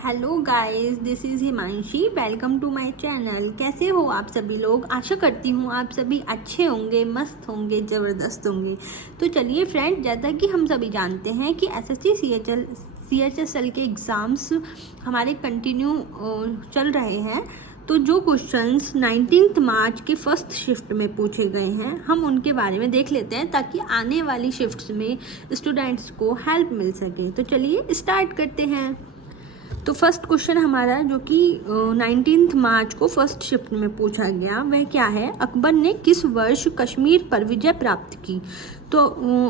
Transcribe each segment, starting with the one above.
Hello guys, this is Himanshi. Welcome to my channel. कैसे हो आप सभी लोग? आशा करती हूँ आप सभी अच्छे होंगे, मस्त होंगे, ज़बरदस्त होंगे। तो चलिए फ्रेंड, जैसा कि हम सभी जानते हैं कि एसएससी CHSL के एग्ज़ाम्स हमारे कंटिन्यू चल रहे हैं। तो जो क्वेश्चंस 19 मार्च के फर्स्ट शिफ्ट में पूछे गए हैं, हम उनके बारे में देख लेते हैं ताकि आने वाली शिफ्ट्स में स्टूडेंट्स को हेल्प मिल सके। तो चलिए स्टार्ट करते हैं। तो फर्स्ट क्वेश्चन हमारा जो कि 19 मार्च को फर्स्ट शिफ्ट में पूछा गया, वह क्या है? अकबर ने किस वर्ष कश्मीर पर विजय प्राप्त की? तो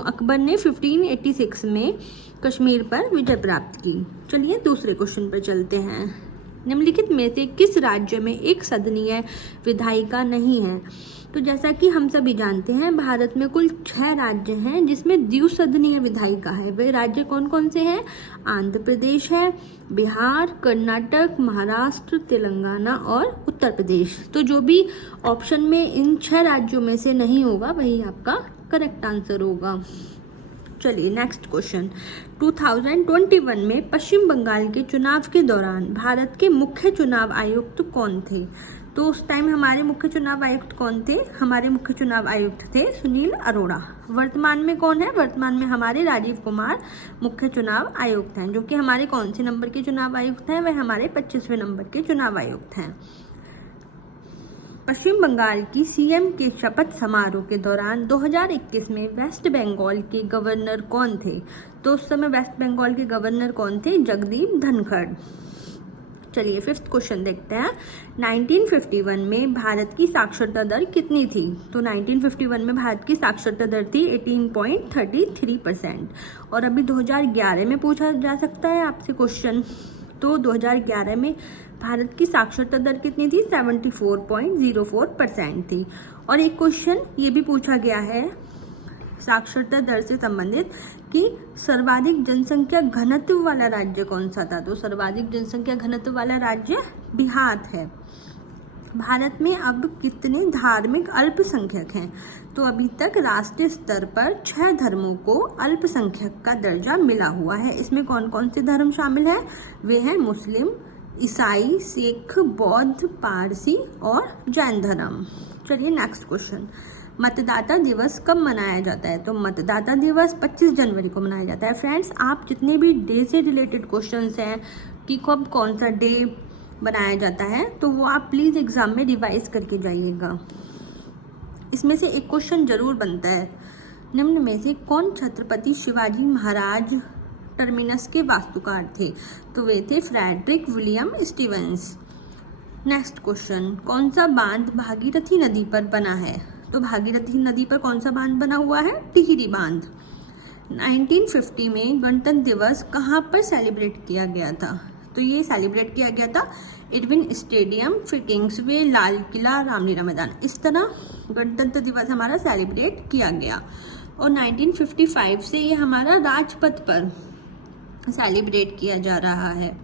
अकबर ने 1586 में कश्मीर पर विजय प्राप्त की। चलिए दूसरे क्वेश्चन पर चलते हैं। निम्नलिखित में से किस राज्य में एक सदनीय विधायिका नहीं है? तो जैसा कि हम सभी जानते हैं, भारत में कुल 6 राज्य हैं जिसमें द्विसदनीय विधायिका है। वे राज्य कौन कौन से हैं? आंध्र प्रदेश है, बिहार, कर्नाटक, महाराष्ट्र, तेलंगाना और उत्तर प्रदेश। तो जो भी ऑप्शन में इन 6 राज्यों में से नहीं होगा वही आपका करेक्ट आंसर होगा। चलिए नेक्स्ट क्वेश्चन। 2021 में पश्चिम बंगाल के चुनाव के दौरान भारत के मुख्य चुनाव आयुक्त कौन थे? तो उस टाइम हमारे मुख्य चुनाव आयुक्त कौन थे? हमारे मुख्य चुनाव आयुक्त थे सुनील अरोड़ा। वर्तमान में कौन है? वर्तमान में हमारे राजीव कुमार मुख्य चुनाव आयुक्त हैं, जो कि हमारे कौन से नंबर के चुनाव आयुक्त हैं? वह हमारे 25वें नंबर के चुनाव आयुक्त हैं। पश्चिम बंगाल की सीएम के शपथ समारोह के दौरान 2021 में वेस्ट बंगाल के गवर्नर कौन थे? तो उस समय वेस्ट बंगाल के गवर्नर कौन थे? जगदीप धनखड़। चलिए फिफ्थ क्वेश्चन देखते हैं। 1951 में भारत की साक्षरता दर कितनी थी? तो 1951 में भारत की साक्षरता दर थी 18.33%। और अभी 2011 में पूछा जा सकता है आपसे क्वेश्चन। तो 2011 में भारत की साक्षरता दर कितनी थी? 74.04% थी। और एक क्वेश्चन ये भी पूछा गया है साक्षरता दर से संबंधित कि सर्वाधिक जनसंख्या घनत्व वाला राज्य कौन सा था? तो सर्वाधिक जनसंख्या घनत्व वाला राज्य बिहार है। भारत में अब कितने धार्मिक अल्पसंख्यक हैं? तो अभी तक राष्ट्रीय स्तर पर 6 धर्मों को अल्पसंख्यक का दर्जा मिला हुआ है। इसमें कौन कौन से धर्म शामिल हैं? वे हैं मुस्लिम, ईसाई, सिख, बौद्ध, पारसी और जैन धर्म। चलिए नेक्स्ट क्वेश्चन। मतदाता दिवस कब मनाया जाता है? तो मतदाता दिवस 25 जनवरी को मनाया जाता है। फ्रेंड्स, आप जितने भी डे से रिलेटेड क्वेश्चंस हैं कि कब कौन सा डे बनाया जाता है, तो वो आप प्लीज़ एग्जाम में रिवाइज करके जाइएगा। इसमें से एक क्वेश्चन जरूर बनता है, निम्न में से कौन छत्रपति शिवाजी महाराज टर्मिनस के वास्तुकार थे? तो वे थे Frederick William Stevens. Next question. कौन सा बांध भागीरथी नदी पर बना है? तो भागीरथी नदी पर कौन सा बांध बना हुआ है? टिहरी बांध। 1950 में गणतंत्र दिवस कहाँ पर सेलिब्रेट किया गया था? तो ये सेलिब्रेट किया गया था इरविन स्टेडियम, फिर किंग्सवे, लाल किला, रामलीला मैदान। इस तरह गणतंत्र दिवस हमारा सेलिब्रेट किया गया। और 1955 से ये हमारा राजपथ पर सेलिब्रेट किया जा रहा है।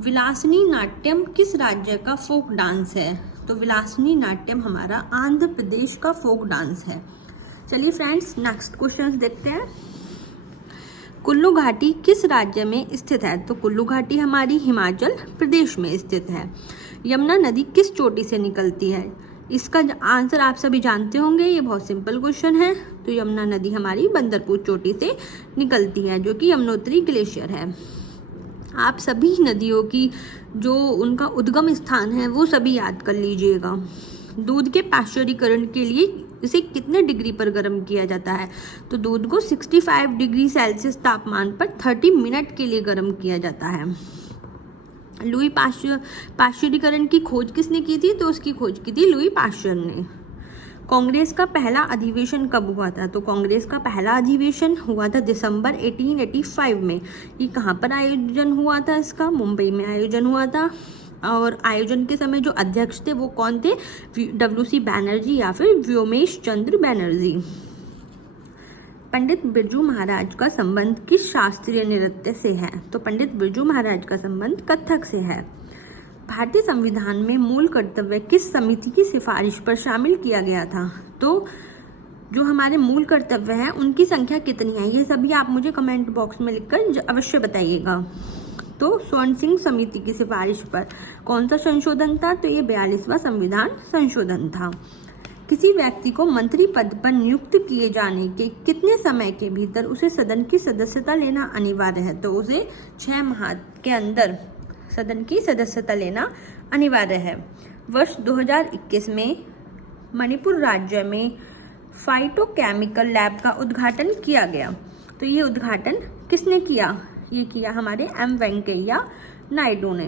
विलासनी नाट्यम किस राज्य का फोक डांस है? तो विलासनी नाट्यम हमारा आंध्र प्रदेश का फोक डांस है। चलिए फ्रेंड्स, नेक्स्ट क्वेश्चन देखते हैं। कुल्लू घाटी किस राज्य में स्थित है? तो कुल्लू घाटी हमारी हिमाचल प्रदेश में स्थित है। यमुना नदी किस चोटी से निकलती है? इसका आंसर आप सभी जानते होंगे, ये बहुत सिंपल क्वेश्चन है। तो यमुना नदी हमारी बंदरपुर चोटी से निकलती है, जो कि यमुनोत्री ग्लेशियर है। आप सभी नदियों की जो उनका उद्गम स्थान है वो सभी याद कर लीजिएगा। दूध के पाश्चरीकरण के लिए इसे कितने डिग्री पर गर्म किया जाता है? तो दूध को 65 डिग्री सेल्सियस तापमान पर 30 मिनट के लिए गर्म किया जाता है। लुई पाश्चरीकरण की खोज किसने की थी? तो उसकी खोज की थी लुई पाश्चर ने। कांग्रेस का पहला अधिवेशन कब हुआ था? तो कांग्रेस का पहला अधिवेशन हुआ था दिसंबर 1885 में। ये कहाँ पर आयोजन हुआ था? इसका मुंबई में आयोजन हुआ था। और आयोजन के समय जो अध्यक्ष थे वो कौन थे? WC बैनर्जी या फिर व्योमेश चंद्र बैनर्जी। पंडित बिरजू महाराज का संबंध किस शास्त्रीय नृत्य से है? तो पंडित बिरजू महाराज का संबंध कथक से है। भारतीय संविधान में मूल कर्तव्य किस समिति की सिफारिश पर शामिल किया गया था? तो जो हमारे मूल कर्तव्य हैं उनकी संख्या कितनी है? ये सभी आप मुझे कमेंट बॉक्स में लिखकर अवश्य बताइएगा। तो स्वर्ण सिंह समिति की सिफारिश पर। कौन सा संशोधन था? तो ये 42वां संविधान संशोधन था। किसी व्यक्ति को मंत्री पद पर नियुक्त किए जाने के कितने समय के भीतर उसे सदन की सदस्यता लेना अनिवार्य है? तो उसे 6 माह के अंदर सदन की सदस्यता लेना अनिवार्य है। वर्ष 2021 में मणिपुर राज्य में फाइटोकेमिकल लैब का उद्घाटन किया गया। तो ये उद्घाटन किसने किया? ये किया हमारे एम वेंकैया नायडू ने।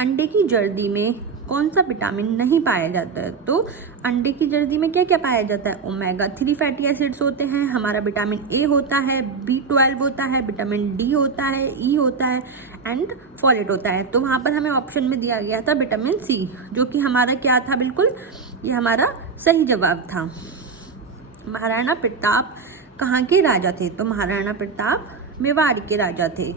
अंडे की जर्दी में कौन सा विटामिन नहीं पाया जाता है? तो अंडे की जर्दी में क्या क्या पाया जाता है? ओमेगा 3 फैटी एसिड्स होते हैं, हमारा विटामिन ए होता है, B12 होता है, विटामिन डी होता है, ई होता है एंड फॉलेट होता है। तो वहाँ पर हमें ऑप्शन में दिया गया था विटामिन सी, जो कि हमारा क्या था? बिल्कुल ये हमारा सही जवाब था। महाराणा प्रताप कहाँ के राजा थे? तो महाराणा प्रताप मेवाड़ के राजा थे।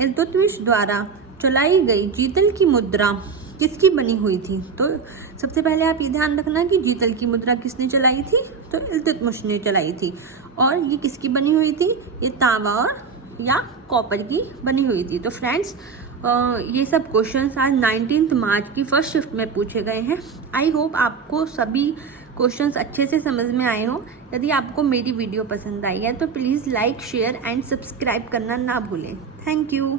इल्तुतमिश द्वारा चलाई गई जीतल की मुद्रा किसकी बनी हुई थी? तो सबसे पहले आप ये ध्यान रखना कि जीतल की मुद्रा किसने चलाई थी? तो इल्तुतमिश ने चलाई थी। और ये किसकी बनी हुई थी? ये तांबा और या कॉपर की बनी हुई थी। तो फ्रेंड्स ये सब क्वेश्चंस आज 19 मार्च की फर्स्ट शिफ्ट में पूछे गए हैं। आई होप आपको सभी क्वेश्चंस अच्छे से समझ में आए हों। यदि आपको मेरी वीडियो पसंद आई है तो please like, share and subscribe करना ना भूलें। Thank you.